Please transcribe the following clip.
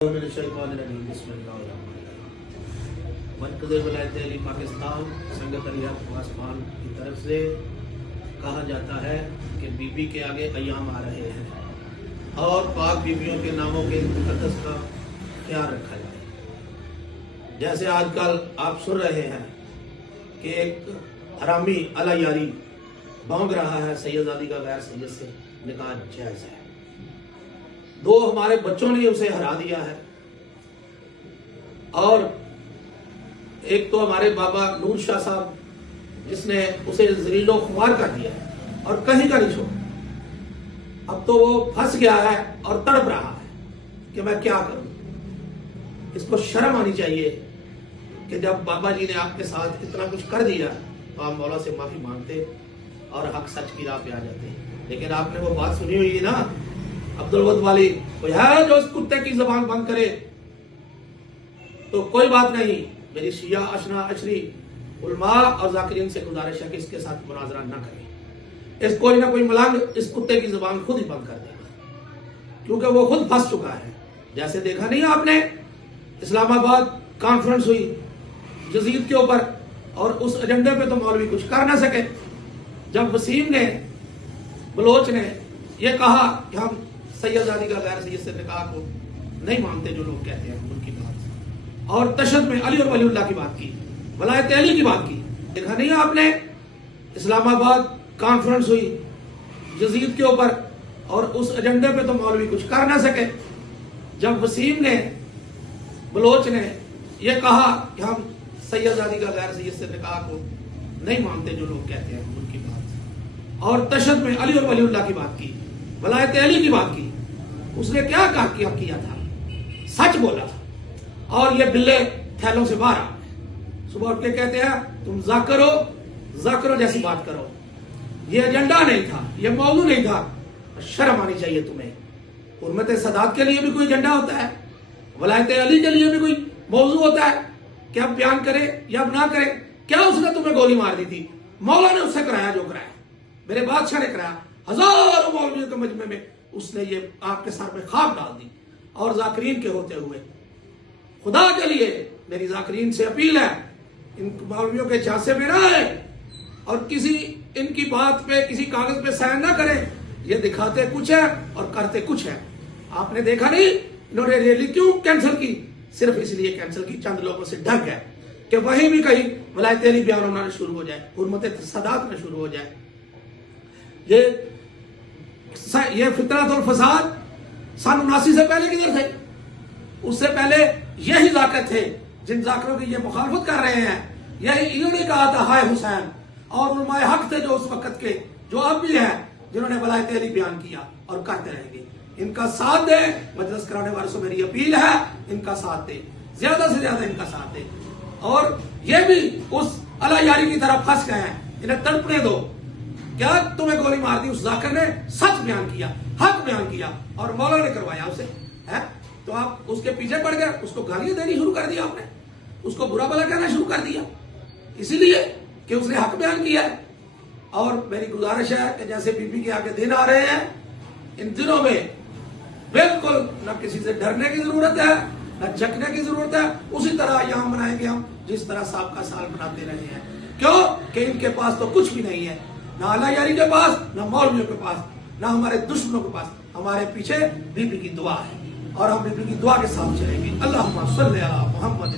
मरकज़ वलायत अली पाकिस्तान संगत अलिया आसमान की तरफ से कहा जाता है कि बीबी के आगे अयाम आ रहे हैं और पाक बीबियों के नामों के मुक़द्दस का ख्याल रखा जाए। जैसे आजकल आप सुन रहे हैं कि एक हरामी अला यारी भौंक रहा है सैयदादी का गैर सैयद से निकाह जायज़ है। दो हमारे बच्चों ने उसे हरा दिया है और एक तो हमारे बाबा नूर शाह साहब जिसने उसे ज़लीलो खुमार कर दिया और कहीं का नहीं छोड़ा। अब तो वो फंस गया है और तड़प रहा है कि मैं क्या करूं। इसको शर्म आनी चाहिए कि जब बाबा जी ने आपके साथ इतना कुछ कर दिया तो आप मौला से माफी मांगते और हक सच की राह पे आ जाते। लेकिन आपने वो बात सुनी हुई है ना अब्दुल वद वाली, कोई है जो इस कुत्ते की जबान बंद करे? तो कोई बात नहीं, मेरी शिया अशना अशरी उलमा और जाकिरीन से गुजारिश है कि इसके साथ मुनाजरा न करें। इस कोई ना कोई मलंग इस कुत्ते की जबान खुद ही बंद कर देगा क्योंकि वो खुद फंस चुका है। जैसे देखा नहीं आपने इस्लामाबाद कॉन्फ्रेंस हुई जजीद के ऊपर और उस एजेंडे पे तो मौलवी कुछ कर ना सके। जब वसीम ने बलोच ने ये कहा कि हम सैयदादी का गैर सैयद से निकाह को नहीं मानते, जो लोग कहते हैं उनकी बात, और तशद्दुद में अली और वलीउल्लाह की बात की, वलायत अली की बात की। देखा नहीं आपने इस्लामाबाद कॉन्फ्रेंस हुई जजीद के ऊपर और उस एजेंडे पे तो मौलवी कुछ कर ना सके। जब वसीम ने बलोच ने ये कहा कि हम सैयदादी का गैर सैयद से निकाह को नहीं मानते, जो लोग कहते हैं उनकी बात, और तशद्दुद में अली और वलीउल्लाह की बात की, वलायत अली की बात की, उसने क्या किया था? सच बोला था। और ये बिल्ले थैलों से बाहर आ गए। सुबह उठ के कहते हैं तुम जाकरो जैसी बात करो। ये एजेंडा नहीं था, ये मौजू नहीं था। शर्म आनी चाहिए तुम्हें। हुर्मत सदात के लिए भी कोई एजेंडा होता है, वलायत अली के लिए भी कोई मौजू होता है कि अब बयान करे या अब ना करे। क्या उसने तुम्हें गोली मार दी थी? मौला ने उससे कराया जो कराया, मेरे बादशाह ने कराया। हजारों मौलवियों के मजमे में उसने ये आपके सर पे खाक डाल दी। और जाकिरीन के होते हुए खुदा के लिए मेरी जाकिरीन से अपील है, इन मौलवियों के झांसे में ना आए और किसी इनकी बात पे किसी कागज पे साइन ना करें। ये दिखाते कुछ है और करते कुछ है। आपने देखा नहीं इन्होंने रैली क्यों कैंसिल की? सिर्फ इसलिए कैंसिल की, चंद लोगों से ढक है कि वहीं भी कहीं वलायत अली बयान होना शुरू हो जाए, हुर्मत सदात में शुरू हो जाए। ये फितरतुल फसाद सन 79 से पहले किधर थे? उससे पहले यही जाकिर थे जिन जाकिरों की ये मुखालफत कर रहे हैं। यही इन्होंने कहा था हाय हुसैन, और उलमाए हक थे जो उस वक्त के, जो अब भी हैं, जिन्होंने वलायत अली बयान किया और करते रहेंगे। इनका साथ दे, मजलिस कराने वालों से मेरी अपील है, इनका साथ दे, ज्यादा से ज्यादा इनका साथ दे। और ये भी उस अला यारी की तरफ फंस गए हैं, इन्हें तड़पने दो। क्या तुम्हें गोली मार दी? उस जाकिर ने सच बयान किया, हक बयान किया और मौला ने करवाया उसे, है? तो आप उसके पीछे पड़ गए, उसको गालियां देनी शुरू कर दिया आपने, उसको बुरा भला कहना शुरू कर दिया, इसीलिए कि उसने हक बयान किया है। और मेरी गुजारिश है कि जैसे बीबी के आगे दिन आ रहे हैं, इन दिनों में बिल्कुल न किसी से डरने की जरूरत है, न झकने की जरूरत है। उसी तरह यहाँ मनाएंगे हम जिस तरह साहब का साल मनाते रहे हैं। क्यों कि इनके पास तो कुछ भी नहीं है, ना अला यारी के पास, ना मौलवियों के पास, ना हमारे दुश्मनों के पास। हमारे पीछे बीबी की दुआ है और हम बीबी की दुआ के साथ चलेंगे। अल्लाहुम्मा सल्ली अला मुहम्मद।